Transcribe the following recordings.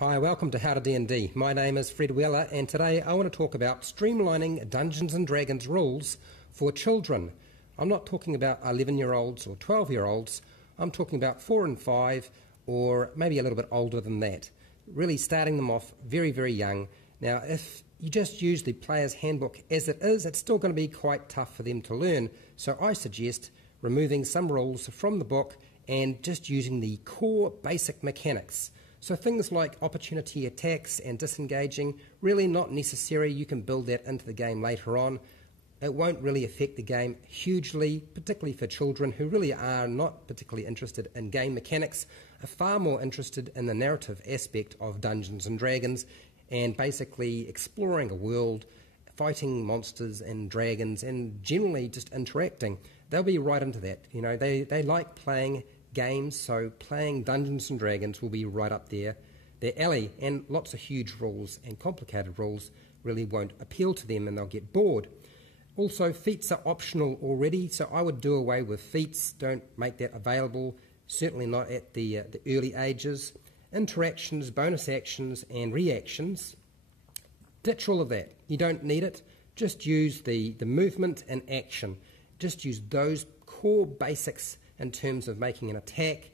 Hi, welcome to HowtoDandD. My name is Fred Weller, and today I want to talk about streamlining Dungeons & Dragons rules for children. I'm not talking about 11-year-olds or 12-year-olds. I'm talking about 4 and 5, or maybe a little bit older than that. Really starting them off very, very young. Now, if you just use the player's handbook as it is, it's still going to be quite tough for them to learn. So I suggest removing some rules from the book and just using the core basic mechanics. So things like opportunity attacks and disengaging, really not necessary. You can build that into the game later on. It won't really affect the game hugely, particularly for children who really are not particularly interested in game mechanics, are far more interested in the narrative aspect of Dungeons & Dragons and basically exploring a world, fighting monsters and dragons and generally just interacting. They'll be right into that. You know, they like playing games, so playing Dungeons & Dragons will be right up their alley, and lots of huge rules and complicated rules really won't appeal to them and they'll get bored. Also, feats are optional already, so I would do away with feats. Don't make that available, certainly not at the early ages. Interactions, bonus actions and reactions, ditch all of that. You don't need it. Just use the movement and action. Just use those core basics in terms of making an attack,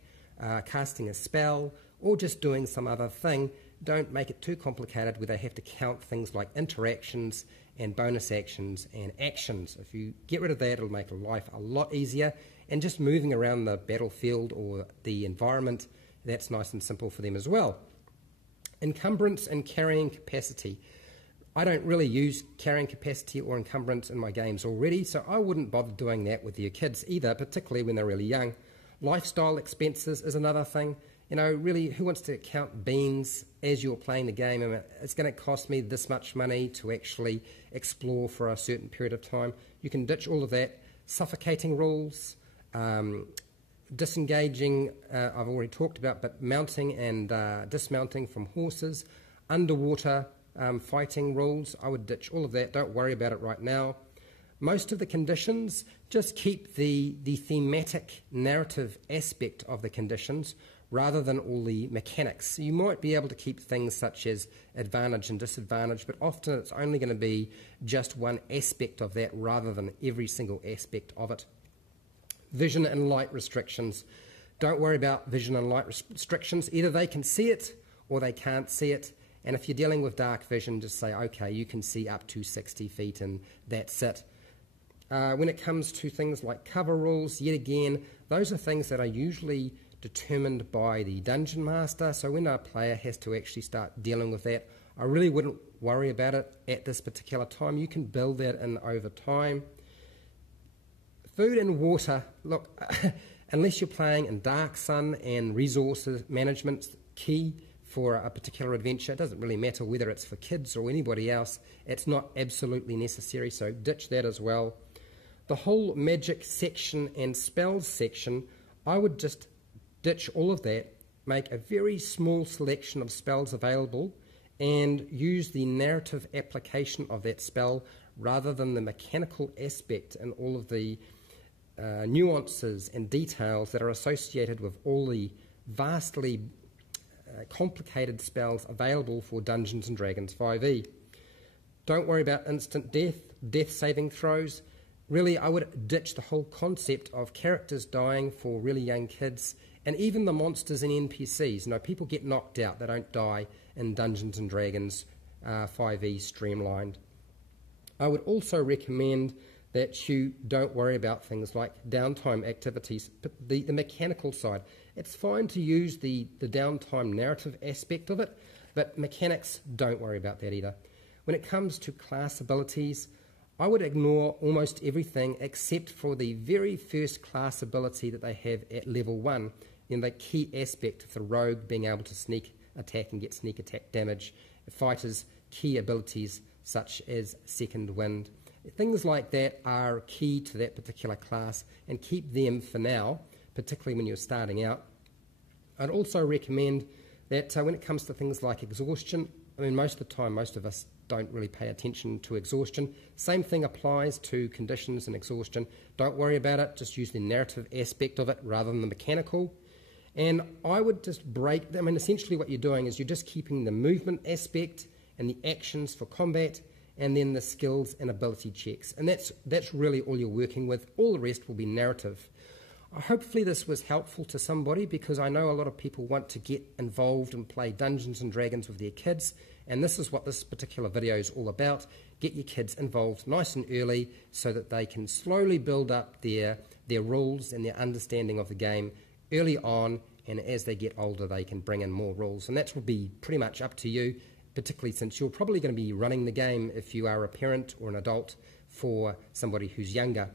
casting a spell, or just doing some other thing. Don't make it too complicated where they have to count things like interactions and bonus actions and actions. If you get rid of that, it'll make life a lot easier. And just moving around the battlefield or the environment, that's nice and simple for them as well. Encumbrance and carrying capacity. I don't really use carrying capacity or encumbrance in my games already, so I wouldn't bother doing that with your kids either, particularly when they're really young. Lifestyle expenses is another thing. You know, really, who wants to count beans as you're playing the game? I mean, it's going to cost me this much money to actually explore for a certain period of time. You can ditch all of that. Suffocating rules, disengaging, I've already talked about, but mounting and dismounting from horses, underwater fighting rules, I would ditch all of that. Don't worry about it right now. Most of the conditions, just keep the thematic narrative aspect of the conditions rather than all the mechanics. You might be able to keep things such as advantage and disadvantage, but often it's only going to be just one aspect of that rather than every single aspect of it. Vision and light restrictions. Don't worry about vision and light restrictions. Either they can see it or they can't see it. And if you're dealing with dark vision, just say, okay, you can see up to 60 feet and that's it. When it comes to things like Coveralls, yet again, those are things that are usually determined by the dungeon master. So when a player has to actually start dealing with that, I really wouldn't worry about it at this particular time. You can build that in over time. Food and water, look, unless you're playing in Dark Sun and resources management's key for a particular adventure, it doesn't really matter whether it's for kids or anybody else. It's not absolutely necessary, so ditch that as well. The whole magic section and spells section, I would just ditch all of that, make a very small selection of spells available, and use the narrative application of that spell rather than the mechanical aspect and all of the nuances and details that are associated with all the vastly complicated spells available for Dungeons & Dragons 5e. Don't worry about instant death saving throws. Really, I would ditch the whole concept of characters dying for really young kids, and even the monsters and NPCs. You know, people get knocked out, they don't die in Dungeons & Dragons 5e streamlined. I would also recommend that you don't worry about things like downtime activities, but the mechanical side. It's fine to use the downtime narrative aspect of it, but mechanics, don't worry about that either. When it comes to class abilities, I would ignore almost everything except for the very first class ability that they have at level 1, in the key aspect of the rogue being able to sneak attack and get sneak attack damage, fighters' key abilities such as second wind. Things like that are key to that particular class, and keep them for now, particularly when you're starting out. I'd also recommend that when it comes to things like exhaustion, I mean, most of the time, most of us don't really pay attention to exhaustion. Same thing applies to conditions and exhaustion. Don't worry about it, just use the narrative aspect of it rather than the mechanical. And I would just essentially what you're doing is you're just keeping the movement aspect and the actions for combat, and then the skills and ability checks. And that's really all you're working with. All the rest will be narrative. Hopefully this was helpful to somebody, because I know a lot of people want to get involved and play Dungeons and Dragons with their kids, and this is what this particular video is all about. Get your kids involved nice and early so that they can slowly build up their rules and their understanding of the game early on, and as they get older they can bring in more rules. And that will be pretty much up to you, particularly since you're probably going to be running the game if you are a parent or an adult for somebody who's younger.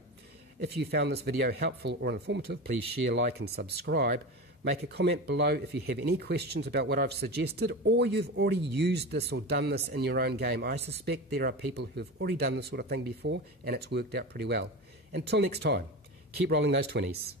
If you found this video helpful or informative, please share, like and subscribe. Make a comment below if you have any questions about what I've suggested, or you've already used this or done this in your own game. I suspect there are people who have already done this sort of thing before and it's worked out pretty well. Until next time, keep rolling those 20s.